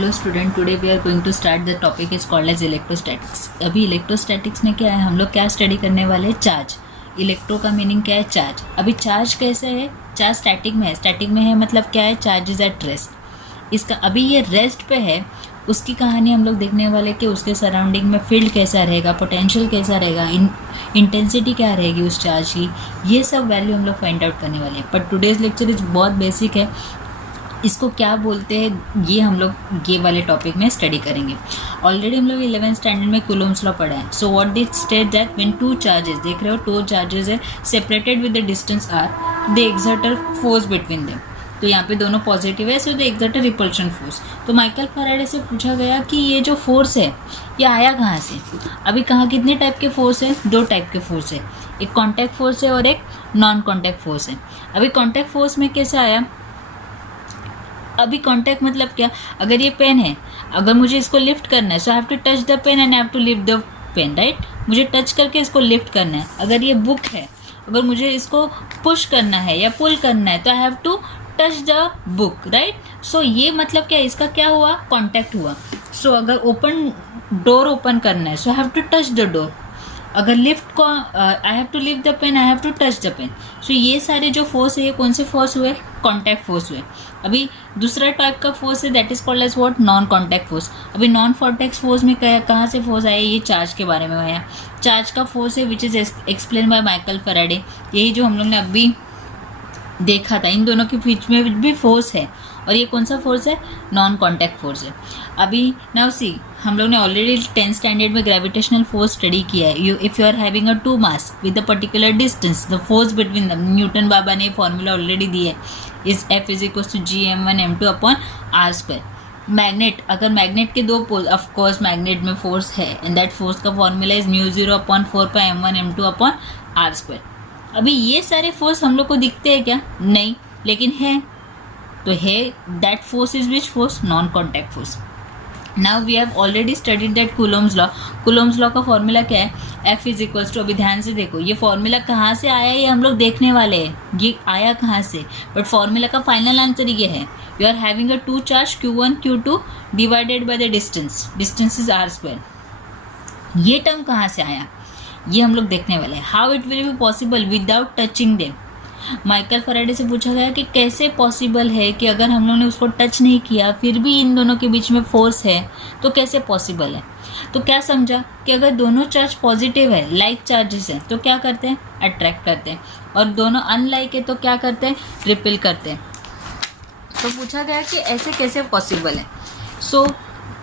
Hello student, today we are going to start the topic is called as electrostatics. अभी electrostatics में क्या है, हम लोग क्या स्टडी करने वाले हैं, चार्ज। इलेक्ट्रो का मीनिंग क्या है, चार्ज। अभी चार्ज कैसे है, चार्ज स्टैटिक में है। स्टैटिक में है मतलब क्या है, चार्ज इज एट रेस्ट। इसका अभी ये रेस्ट पे है, उसकी कहानी हम लोग देखने वाले कि उसके सराउंडिंग में फील्ड कैसा रहेगा, पोटेंशियल कैसा रहेगा, इंटेंसिटी क्या रहेगी उस चार्ज की, ये सब वैल्यू हम लोग फाइंड आउट करने वाले हैं। बट टुडेज लेक्चर इज बहुत बेसिक है, इसको क्या बोलते हैं ये हम लोग ये वाले टॉपिक में स्टडी करेंगे। ऑलरेडी हम लोग 11th स्टैंडर्ड में कूलम्स लॉ पढ़ा है। So what this state that when two charges, देख रहे हो टू चार्जेस है, separated with the distance R, they exert a force between them. तो यहाँ पे दोनों पॉजिटिव है, so they exert a repulsion force. तो माइकल फैराडे से पूछा गया कि ये जो फोर्स है ये आया कहाँ से। अभी कहाँ कितने टाइप के फोर्स है, दो टाइप के फोर्स है, एक कॉन्टैक्ट फोर्स है और एक नॉन कॉन्टैक्ट फोर्स है। अभी कॉन्टैक्ट फोर्स में कैसा आया, अभी कांटेक्ट मतलब क्या, अगर ये पेन है, अगर मुझे इसको लिफ्ट करना है, so I have to touch the pen and I have to lift the pen, right. मुझे टच करके इसको लिफ्ट करना है। अगर ये बुक है, अगर मुझे इसको पुश करना है या पुल करना है, तो I have to touch the book, right. So ये मतलब क्या, इसका क्या हुआ, कांटेक्ट हुआ। सो अगर ओपन डोर ओपन करना है, so I have to touch the door. अगर लिफ्ट को I have to lift the pen, I have to touch the pen. So ये सारे जो फोर्स है ये कौन से फोर्स हुए, कॉन्टैक्ट फोर्स हुए। अभी दूसरा टाइप का फोर्स है that is called as what, non contact force. अभी नॉन कॉन्टैक्ट फोर्स में कहाँ से फोर्स आया, ये चार्ज के बारे में आया। चार्ज का फोर्स है which is explain by Michael Faraday. यही जो हम लोग ने अभी देखा था, इन दोनों के बीच में भी फोर्स है, और ये कौन सा फोर्स है, नॉन कॉन्टैक्ट फोर्स है। अभी नाउ सी, हम लोग ने ऑलरेडी 10th स्टैंडर्ड में ग्रेविटेशनल फोर्स स्टडी किया है। If you are having a two mass with a particular distance, the force between them, Newton बाबा ने फॉर्मूला ऑलरेडी दी है, is F is equal to Gm1m2 upon r²। Magnet, अगर magnet के दो pole, of course magnet में force है, and that force का formula is μ0 upon 4πm1m2 upon r²। अभी ये सारे फोर्स हम लोग को दिखते हैं क्या, नहीं, लेकिन है। तो है that force is which force, non contact force. Now we have already studied that Coulomb's law. Coulomb's law का फॉर्मूला क्या है, F इज इक्वल्स टू, अभी ध्यान से देखो, ये फॉर्मूला कहाँ से आया है ये हम लोग देखने वाले हैं, ये आया कहाँ से। बट फॉर्मूला का फाइनल आंसर ये है, you are having a two charge Q1 Q2 divided by the distance, distance is r²। ये टर्म कहाँ से आया ये हम लोग देखने वाले हैं। How it will be possible without touching them. Michael Faraday से पूछा गया कि कैसे पॉसिबल है कि अगर हम लोगों ने उसको टच नहीं किया फिर भी इन दोनों के बीच में फोर्स है, तो कैसे पॉसिबल है। तो क्या समझा कि अगर दोनों चार्ज पॉजिटिव है, लाइक चार्जेस हैं, तो क्या करते हैं, अट्रैक्ट करते हैं, और दोनों अनलाइक है तो क्या करते हैं, रिपेल करते हैं। तो पूछा गया कि ऐसे कैसे पॉसिबल है। So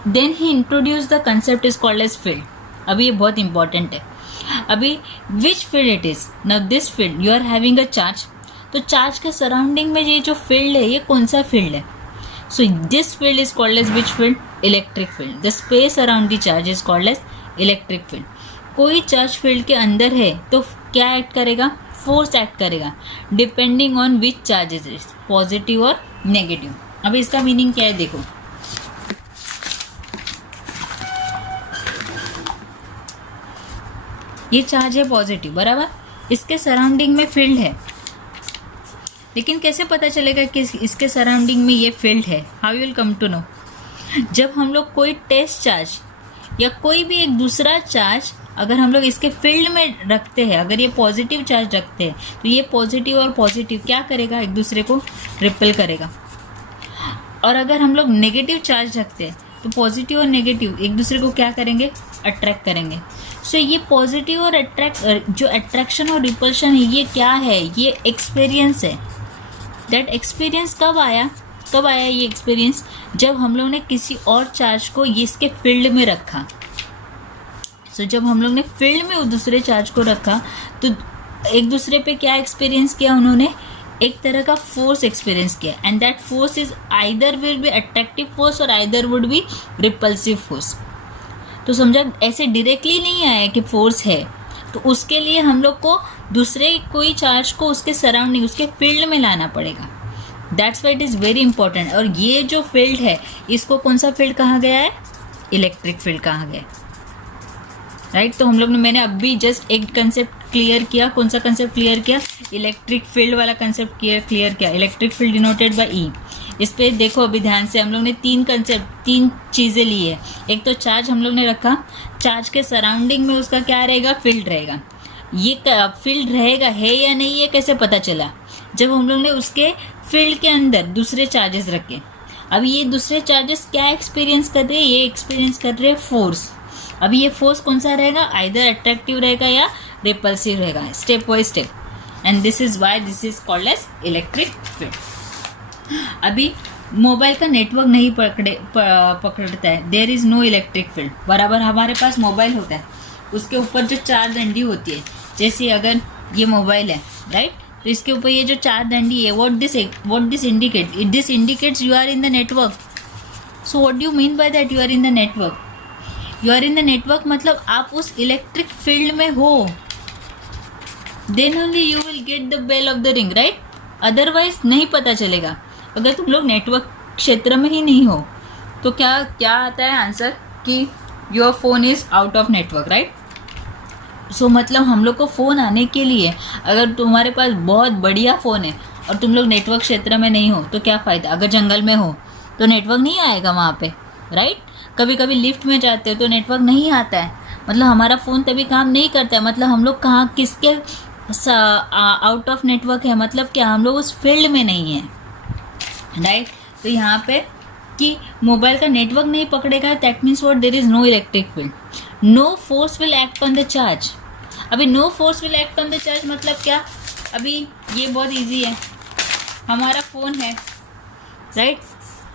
then he introduce the concept is called as field. अभी ये बहुत इंपॉर्टेंट है। अभी which field it is, now this field you are having a charge, तो चार्ज के सराउंडिंग में ये जो फील्ड है ये कौन सा फील्ड है। So this field is called as which field, electric field. The space around the charge is called as electric field. कोई चार्ज फील्ड के अंदर है तो क्या एक्ट करेगा, फोर्स एक्ट करेगा, depending on which charge is, positive और नेगेटिव। अभी इसका मीनिंग क्या है देखो, ये चार्ज है पॉजिटिव, बराबर, इसके सराउंडिंग में फील्ड है, लेकिन कैसे पता चलेगा कि इसके सराउंडिंग में ये फील्ड है, how you will come to know. जब हम लोग कोई टेस्ट चार्ज या कोई भी एक दूसरा चार्ज अगर हम लोग इसके फील्ड में रखते हैं, अगर ये पॉजिटिव चार्ज रखते हैं, तो ये पॉजिटिव और पॉजिटिव क्या करेगा, एक दूसरे को रिपेल करेगा। और अगर हम लोग नेगेटिव चार्ज रखते हैं तो पॉजिटिव और नेगेटिव एक दूसरे को क्या करेंगे, अट्रैक्ट करेंगे। सो ये पॉजिटिव और जो अट्रैक्शन और रिपल्शन है ये क्या है, ये एक्सपीरियंस है। दैट एक्सपीरियंस कब आया ये एक्सपीरियंस, जब हम लोग ने किसी और चार्ज को इसके फील्ड में रखा। सो जब हम लोग ने फील्ड में उस दूसरे चार्ज को रखा तो एक दूसरे पे क्या एक्सपीरियंस किया उन्होंने, एक तरह का फोर्स एक्सपीरियंस किया, and that force is either will be attractive force और either would be repulsive force. तो समझा, ऐसे डायरेक्टली नहीं आया कि फोर्स है, तो उसके लिए हम लोग को दूसरे कोई चार्ज को उसके सराउंडिंग, उसके फील्ड में लाना पड़ेगा। That's why it is very important. और ये जो फील्ड है इसको कौन सा फील्ड कहा गया है, इलेक्ट्रिक फील्ड कहा गया है, राइट। तो हम लोग ने, मैंने अभी जस्ट एक कंसेप्ट क्लियर किया, कौन सा कंसेप्ट क्लियर किया, इलेक्ट्रिक फील्ड वाला कंसेप्ट क्लियर किया। इलेक्ट्रिक फील्ड डिनोटेड बाय ई। इस पे देखो अभी ध्यान से, हम लोग ने तीन चीज़ें ली है। एक तो चार्ज हम लोग ने रखा, चार्ज के सराउंडिंग में उसका क्या रहेगा, फील्ड रहेगा। ये फील्ड रहेगा है या नहीं, ये कैसे पता चला, जब हम लोग ने उसके फील्ड के अंदर दूसरे चार्जेस रखे। अब ये दूसरे चार्जेस क्या एक्सपीरियंस कर रहे हैं, ये एक्सपीरियंस कर रहे हैं फोर्स। अभी ये फोर्स कौन सा रहेगा, आइदर अट्रैक्टिव रहेगा या रिपल्सिव रहेगा, step by step, and this is why this is called as electric field. अभी मोबाइल का नेटवर्क नहीं पकड़ता है, there is no electric field. बराबर हमारे पास मोबाइल होता है, उसके ऊपर जो चार डंडी होती है, जैसे अगर ये मोबाइल है राइट, तो इसके ऊपर ये जो चार डंडी है, what this indicate, this indicates you are in the network. So what do you mean by that, you are in the network. You are in the network मतलब आप उस इलेक्ट्रिक फील्ड में हो, then only you will get the bell of the ring right, otherwise नहीं पता चलेगा। अगर तुम लोग नेटवर्क क्षेत्र में ही नहीं हो तो क्या क्या आता है आंसर कि your phone is out of network right. So मतलब हम लोग को फ़ोन आने के लिए, अगर तुम्हारे पास बहुत बढ़िया फ़ोन है और तुम लोग नेटवर्क क्षेत्र में नहीं हो तो क्या फ़ायदा। अगर जंगल में हो तो नेटवर्क नहीं आएगा वहाँ पे राइट। कभी कभी लिफ्ट में जाते हो तो नेटवर्क नहीं आता है, मतलब हमारा फ़ोन तभी काम नहीं करता है, मतलब हम लोग कहाँ किसके आउट ऑफ नेटवर्क है, मतलब क्या हम लोग उस फील्ड में नहीं है राइट। तो यहाँ पे कि मोबाइल का नेटवर्क नहीं पकड़ेगा, that means what, there is no electric field, no force will act on the charge. अभी no force will act on the charge मतलब क्या, अभी ये बहुत इजी है, हमारा फ़ोन है राइट,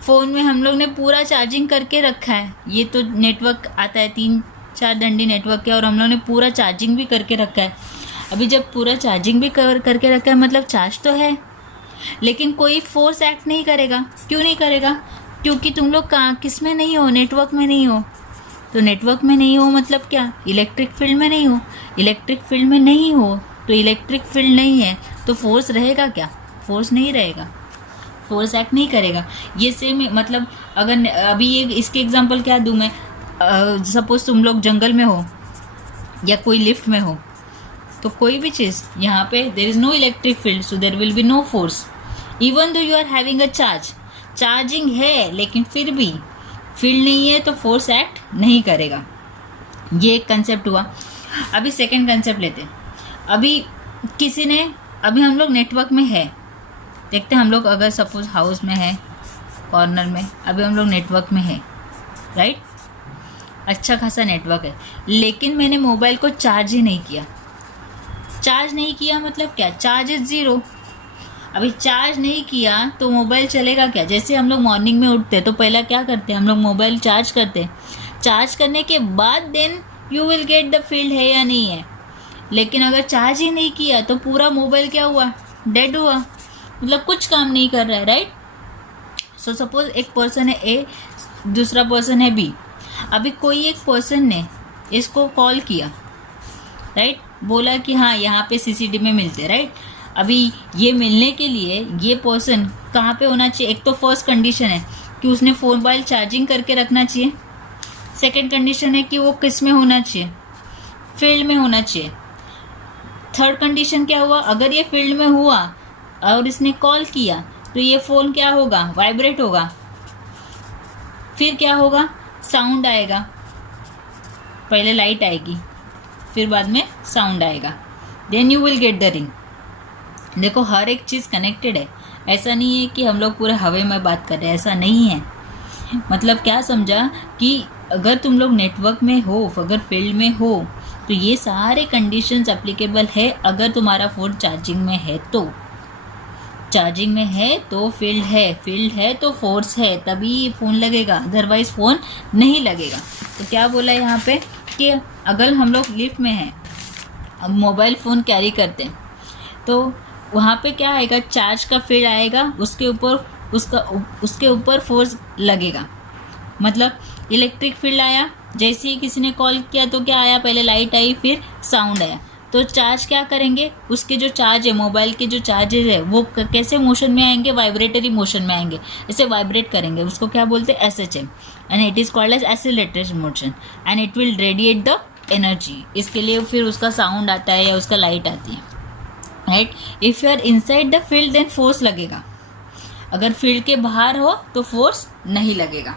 फ़ोन में हम लोग ने पूरा चार्जिंग करके रखा है, ये तो नेटवर्क आता है 3-4 डंडी नेटवर्क के, और हम लोग ने पूरा चार्जिंग भी करके रखा है। अभी जब पूरा चार्जिंग भी करके रखा है मतलब चार्ज तो है, लेकिन कोई फोर्स एक्ट नहीं करेगा। क्यों नहीं करेगा, क्योंकि तुम लोग कहाँ किस में नहीं हो, नेटवर्क में नहीं हो। तो नेटवर्क में नहीं हो मतलब क्या, इलेक्ट्रिक फील्ड में नहीं हो। इलेक्ट्रिक फील्ड में नहीं हो तो इलेक्ट्रिक फील्ड नहीं है तो फोर्स रहेगा क्या, फोर्स नहीं रहेगा, फोर्स एक्ट नहीं करेगा। ये सेम मतलब अगर अभी ये इसके एग्जांपल क्या दूं मैं, सपोज तुम लोग जंगल में हो या कोई लिफ्ट में हो, तो कोई भी चीज़ यहाँ पे there is no electric field, so there will be no force even though you are having a charge. Charging है लेकिन फिर भी फील्ड नहीं है तो फोर्स एक्ट नहीं करेगा। ये एक कंसेप्ट हुआ। अभी सेकंड कंसेप्ट लेते हैं। अभी किसी ने, अभी हम लोग नेटवर्क में है, देखते हैं हम लोग अगर सपोज हाउस में है कॉर्नर में, अभी हम लोग नेटवर्क में है राइट, अच्छा खासा नेटवर्क है, लेकिन मैंने मोबाइल को चार्ज ही नहीं किया। चार्ज नहीं किया मतलब क्या, चार्ज इज ज़ीरो। अभी चार्ज नहीं किया तो मोबाइल चलेगा क्या। जैसे हम लोग मॉर्निंग में उठते हैं तो पहला क्या करते हैं, हम लोग मोबाइल चार्ज करते हैं, चार्ज करने के बाद then you will get the field है या नहीं है। लेकिन अगर चार्ज ही नहीं किया तो पूरा मोबाइल क्या हुआ, डेड हुआ, मतलब कुछ काम नहीं कर रहा है राइट। सो सपोज एक पर्सन है ए, दूसरा पर्सन है बी। अभी कोई एक पर्सन ने इसको कॉल किया राइट, बोला कि हाँ यहाँ पे सीसीडी में मिलते राइट। अभी ये मिलने के लिए ये पर्सन कहाँ पे होना चाहिए, एक तो फर्स्ट कंडीशन है कि उसने मोबाइल चार्जिंग करके रखना चाहिए, सेकंड कंडीशन है कि वो किस में होना चाहिए, फील्ड में होना चाहिए। थर्ड कंडीशन क्या हुआ, अगर ये फील्ड में हुआ और इसने कॉल किया तो ये फ़ोन क्या होगा, वाइब्रेट होगा, फिर क्या होगा, साउंड आएगा, पहले लाइट आएगी फिर बाद में साउंड आएगा, then you will get the ring. देखो हर एक चीज़ कनेक्टेड है, ऐसा नहीं है कि हम लोग पूरे हवा में बात कर रहे हैं, ऐसा नहीं है। मतलब क्या समझा कि अगर तुम लोग नेटवर्क में हो, अगर फील्ड में हो तो ये सारे कंडीशंस एप्लीकेबल है। अगर तुम्हारा फ़ोन चार्जिंग में है तो, चार्जिंग में है तो फील्ड है, फील्ड है तो फोर्स है, तभी फ़ोन लगेगा, अदरवाइज फ़ोन नहीं लगेगा। तो क्या बोला यहाँ पे कि अगर हम लोग लिफ्ट में हैं, अब मोबाइल फ़ोन कैरी करते हैं तो वहाँ पे क्या आएगा, चार्ज का फील्ड आएगा, उसके ऊपर फोर्स लगेगा, मतलब इलेक्ट्रिक फील्ड आया। जैसे ही किसी ने कॉल किया तो क्या आया, पहले लाइट आई फिर साउंड आया। तो चार्ज क्या करेंगे, उसके जो चार्ज है, मोबाइल के जो चार्जेज है वो कैसे मोशन में आएंगे, वाइब्रेटरी मोशन में आएंगे, ऐसे वाइब्रेट करेंगे। उसको क्या बोलते हैं, SHM, and it is called as accelerated motion and it will radiate the energy. इसके लिए फिर उसका साउंड आता है या उसका लाइट आती है right. If you are inside the field then force लगेगा। अगर फील्ड के बाहर हो तो फोर्स नहीं लगेगा,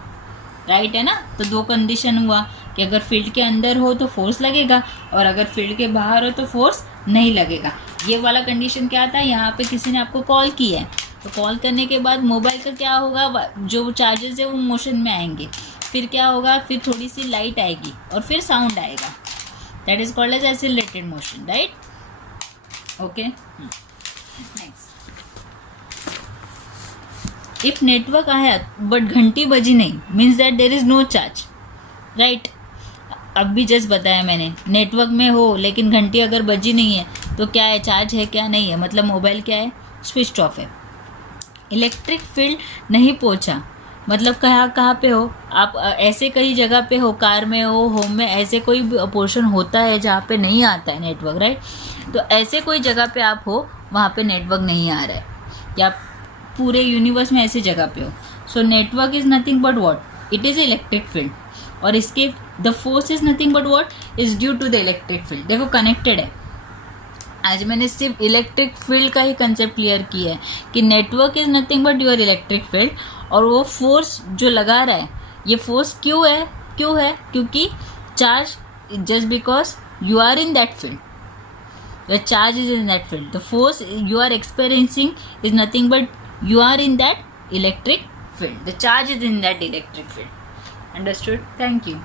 राइट है ना। तो दो कंडीशन हुआ कि अगर फील्ड के अंदर हो तो फोर्स लगेगा और अगर फील्ड के बाहर हो तो फोर्स नहीं लगेगा। ये वाला कंडीशन क्या था, यहाँ पे किसी ने आपको कॉल किया है तो कॉल करने के बाद मोबाइल का क्या होगा, जो चार्जेस है वो मोशन में आएंगे, फिर क्या होगा, फिर थोड़ी सी लाइट आएगी और फिर साउंड आएगा, that is called as accelerated motion, right. Okay, next, if network आया बट घंटी बजी नहीं, means that there is no charge, right. अब भी जस्ट बताया मैंने, नेटवर्क में हो लेकिन घंटी अगर बजी नहीं है तो क्या है, चार्ज है क्या, नहीं है, मतलब मोबाइल क्या है, स्विच ऑफ है। इलेक्ट्रिक फील्ड नहीं पहुंचा, मतलब कहाँ पे हो आप, ऐसे कई जगह पे हो, कार में हो, होम में, ऐसे कोई पोर्शन होता है जहाँ पे नहीं आता है नेटवर्क, राइट। तो ऐसे कोई जगह पे आप हो वहाँ पे नेटवर्क नहीं आ रहा है, या पूरे यूनिवर्स में ऐसे जगह पे हो। So network is nothing but what, it is electric field, और इसके the force is nothing but what, is due to the electric field. देखो कनेक्टेड है। आज मैंने सिर्फ इलेक्ट्रिक फील्ड का ही कंसेप्ट क्लियर किया है कि network is nothing but your electric field, और वो फोर्स जो लगा रहा है, ये फोर्स क्यों है, क्योंकि charge, just because you are in that field, the charge is in that field, the force you are experiencing is nothing but you are in that electric field, the charge is in that electric field. Understood? Thank you.